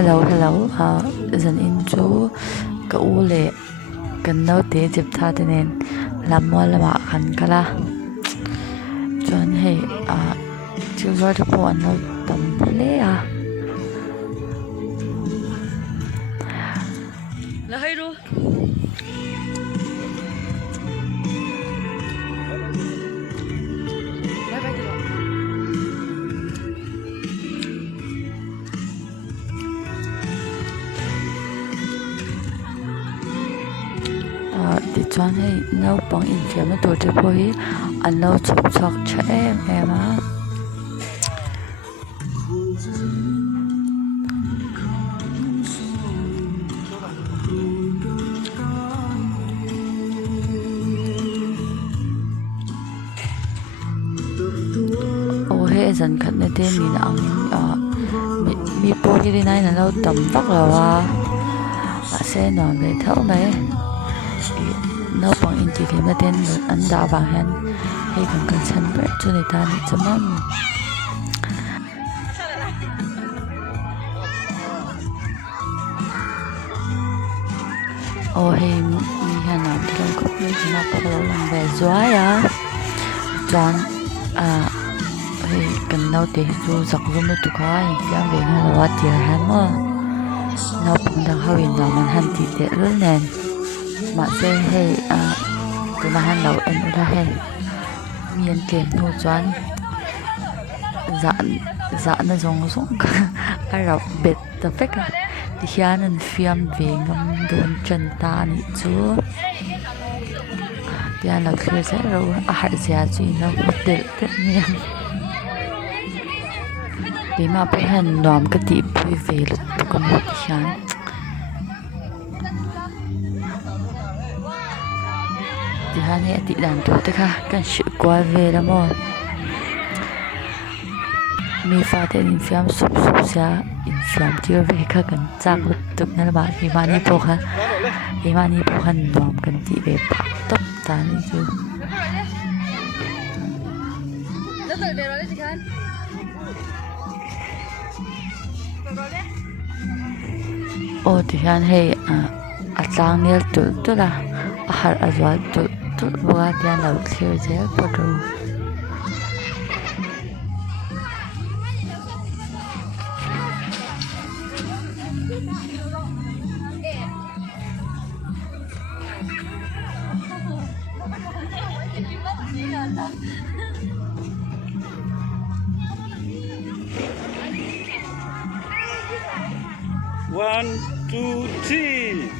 hello dần in chú ka u le kan no te jip tha te nen lammual lama khan kala chuan hei chiu zuar te pawh an lo tam hle a la hei ru thì chuan hei naupang infiamna tur te pawh hi an lo chhawp chhuak tha em a he dần khat na te min ang mi pawh hi ri nai na lo tam tak lo a se nuam ve thau mai naupang in ti hlimna ten an dah wang hian hei kan chan ber chu ni ta ni chamam hei mi hian nam te lo kop ni na pa lo lang ve zuai a chuan hei kan nau te chu zak zum na tu kha in fiam ve na lo a tir han mo naupang dang ho in nam an han ti te rul nen mà xe hei tụi nó han lâu em đã hei miền kèm nô choán dạ nó giống ai rập bệt tập phết à thì khi anh phim về ngâm đồn chân ta nị chú thì anh là khi sẽ rồi hạt giá trị nó bất định tất nhiên để mà phải hành làm cái tiệm vui về là tụi con một chán thì hai nghe tị đàn tổ tức ha cần sự qua về là mò mi pha tên in phim sụp xa in phim chưa về các cần chắc lúc tục là bạn thì bạn đi bộ ha thì bạn đi bộ hành làm cần tị về phạt tóc ta đi chứ thì hai hay trang nêu tụt là har azwal tụt buat yang laut clear je podo One, two, three.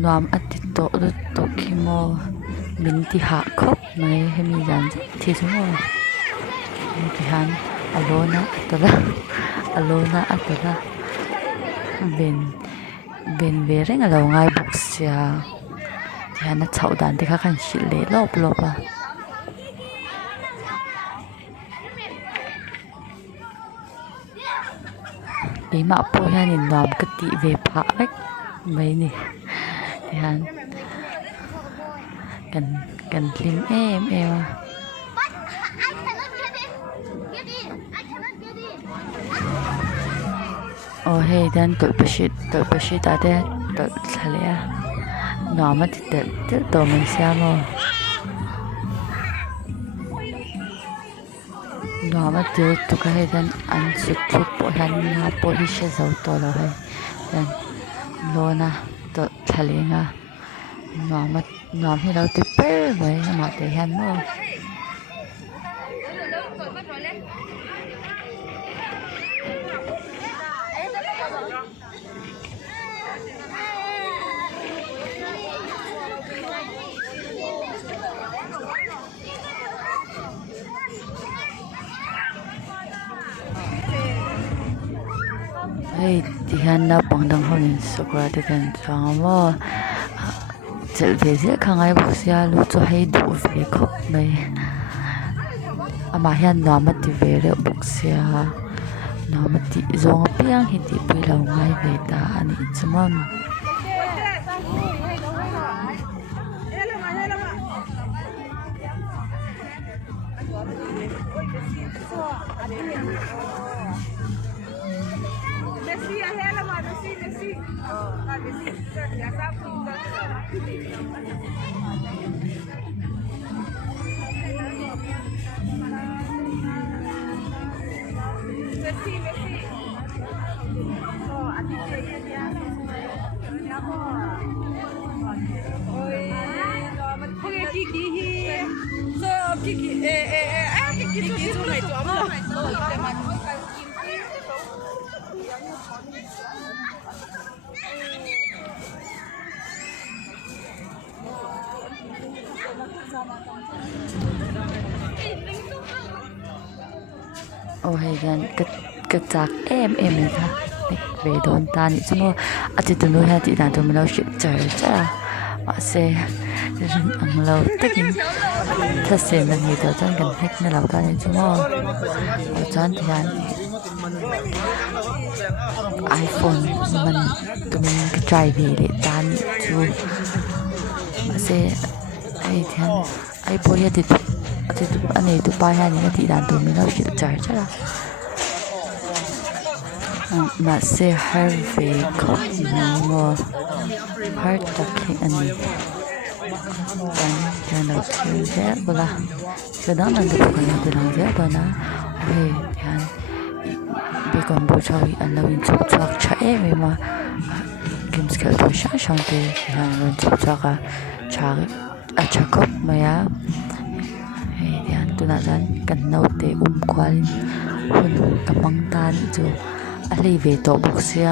nuam atito to kimo min ti ha khop mai hemi jan thi sumo ti han alona atola ben vereng alo ngai boxia ti han chau dan ti kha kan shil le lop a đi mà po hian in nuam ka ti ve pha vek mai ni thì han cần lim em hei dan tol pashit ate tol thalea nuam ati te to mai siamo nuam ati tu ka hei dan an sut po han na po hi she zo to lo hei dan lona to thalenga nuam hi lo te pe mai ma te han mo hei tihan na pangdang honin sokra te kan changamo chel ve je khangai buksia lu chu hei du ve khop mai ama hian namati ve re buksia namati zong piang hi ti pui lo ngai ve ta ani chumam ô hay gan cái chạc em này ta về đồn ta nhỉ chứ mà à chỉ từ nơi ha chị đàn tụi mình đâu chuyện trời chứ à mà xe ăn lâu tất nhiên thật sự là người ta chân gần hết nên lâu ta nhỉ chứ mà ở chân thì anh iPhone mình tụi mình cái trai về để ta nhỉ chứ mà xe ai thì ai bôi thì anh này tụi bay hai những cái đàn tụi mình đâu chuyện trời chứ à mà sẽ har về có những ngô har đặc hiện anh dan đầu tiên dễ bula cái đó là được còn là từ đầu dễ rồi đó về thì bị còn bố chơi anh đâu in chụp cho chạy mà game skill tôi sáng sáng thì hàng luôn chụp cho cả trả cốc mà thì anh tôi đã dán cần nấu để quanh hôn cầm băng tan chứ ali về tổ bốc xia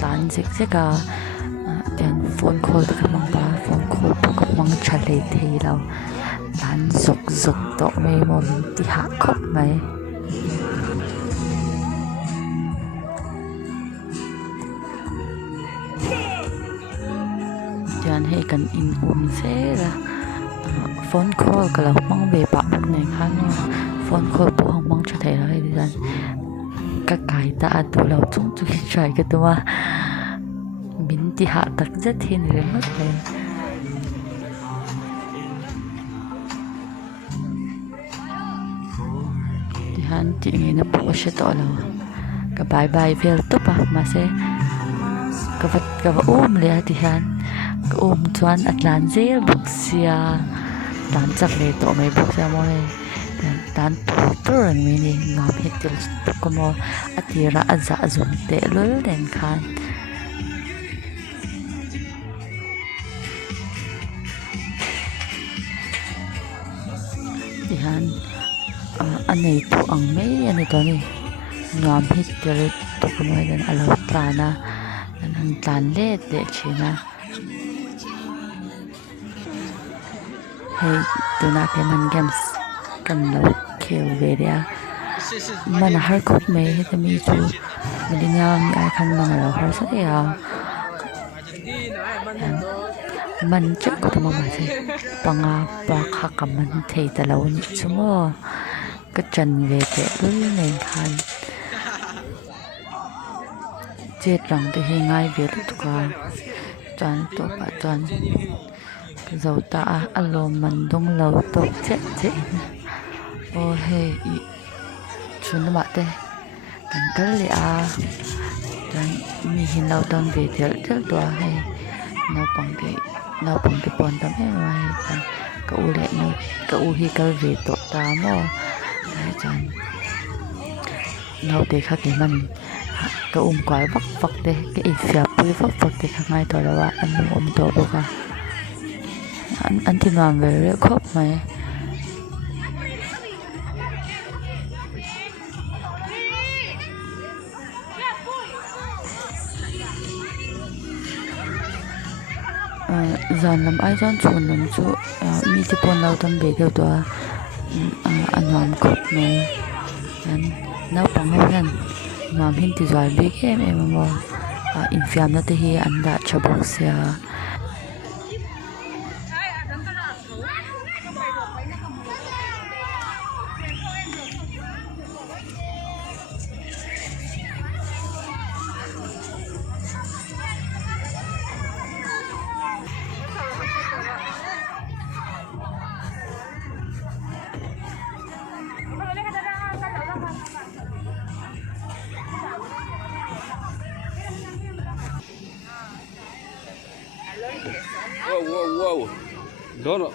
tan dịch dịch cả then phone call các mang ba phone call các mang trả lời thì đâu tan dục dục tổ mày mà mình đi hạ khóc mày then hay cần in sẽ là phone call cái là mang về bạn này khác phone call bộ không mang trả lời rồi thì các cái ta tụ lâu chúng tôi chạy cái tụi mà mình đi hạ tắc rất thiên rồi mất rồi thì hắn chị nghĩ nó bộ sẽ tội là cái bài về tốt à mà sẽ cái vật liền thì hắn cái choan atlan dễ bục xia tán chắc lấy tội mấy bục xia môi tan tutor mini ngam hitil komo atira aza zum te lol den khan dihan anei tu ang me ani to ni ngam hitil to komo den alo plana nan tan le te china hey tuna ke man games cần lâu kêu về đấy mà là hơi cốt mấy thì mình chú mình đi nhau ai khăn mà là hơi rất là mình chắc có tụi mình thì bằng bạc hạ cầm mình thì từ lâu nhỉ chứ mà cái trần về để luôn này khăn chết rằng thì hình ai biết được cả toàn tổ bà toàn dầu ta alo mình đông lâu tốt chết chết ô hey chun nó bạn đây cần cái gì à dan mi hin lâu tông về thiệt rất多 hay nào bằng cái bọn tấm em mà cậu lại nó cậu hi câu về tội ta mà đấy chán nào để khác cái mình cậu quái vắt vắt đây cái phía bui vắt vắt thì khác ngay thôi là anh tổ đâu cả anh thì làm về rất khóc mày dàn làm ai dàn chuồn làm chỗ mi thì buồn lâu tâm về theo tòa anh làm cột này nấu bằng hơn ngam hin ti zai big em mo in fiam na te hi anda chabok sia Wow. Dono.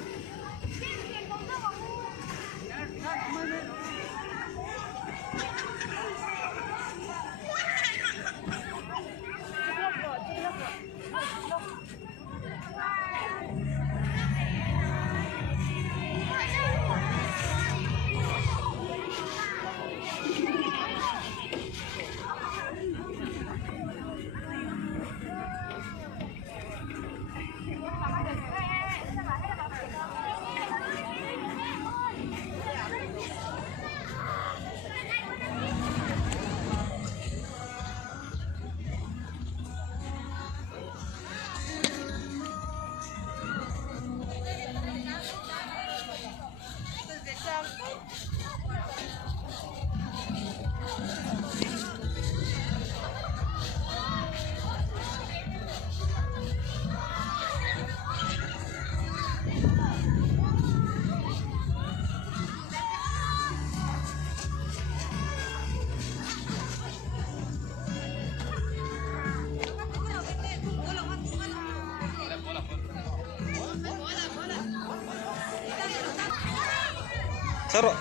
Taruh.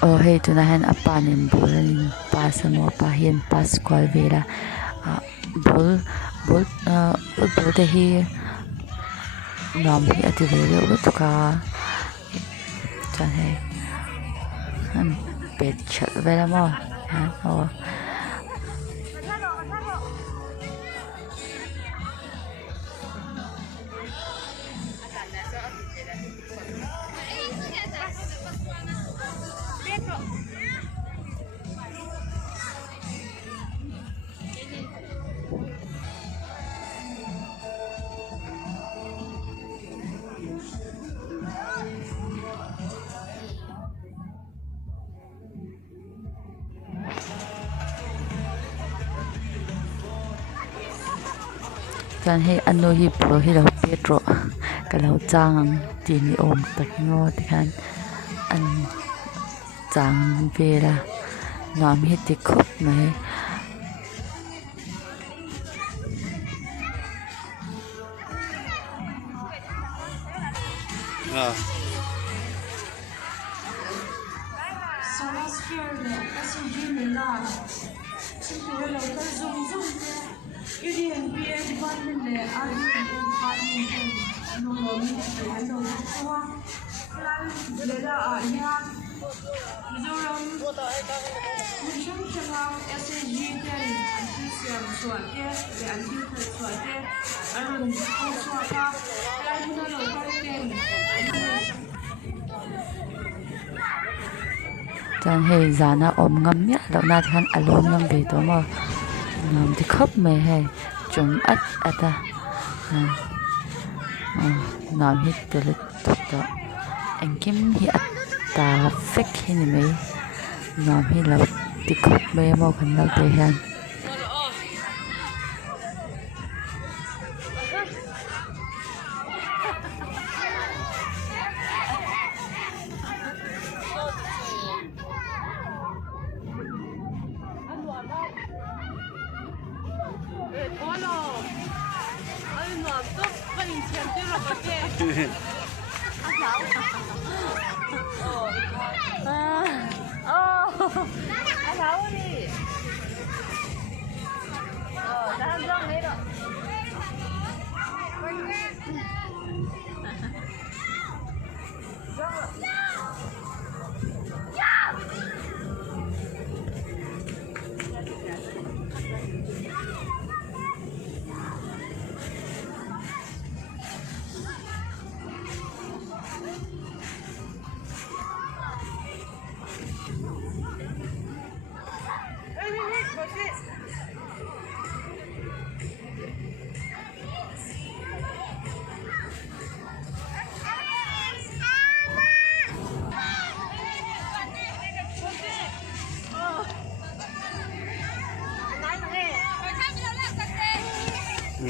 oh hey tunahan apanin bulan pas mo pahin pascual vera bul te hi nam hi ati vele utuka chan hey pet chat vela mo oh chan hey ano hi pro hi lo petro kalau chang ti ni om tak ngo ti khan an chang vera nam hi ti khop mai chan hey zana om ngam ya lo na than alom ngam ve to mo nam ti khop me hey chung ata nam hi tele to engkim hi atta fek hi ni me nam hi lo ti khop me mo khan lo te han โ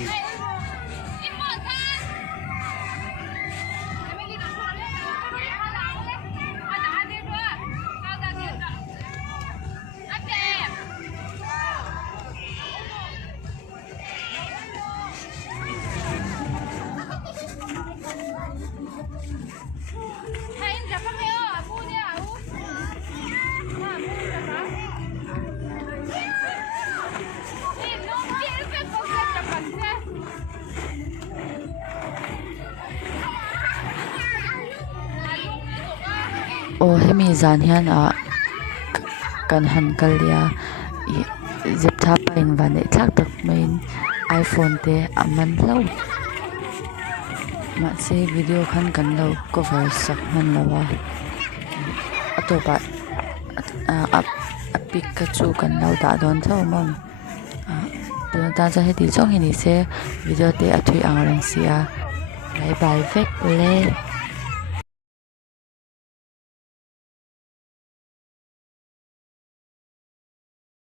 อ้ให้มีจานเฮียนกันหันกันเลียเจ็บท้าไปวันนี้ทักตักไม่ไอโฟนเตะมันเล่ามาเซวิดีโอขันกันเล่าก็ฟอร์สักมันแล้ววะตัวบัดปิกกระจูกันเล่าตาโดนเท่ามันตัวตาจะให้ดีช่องเห็นดีเซวิดีโอเตะถุยอังรังเสียบายบายเฟกเลย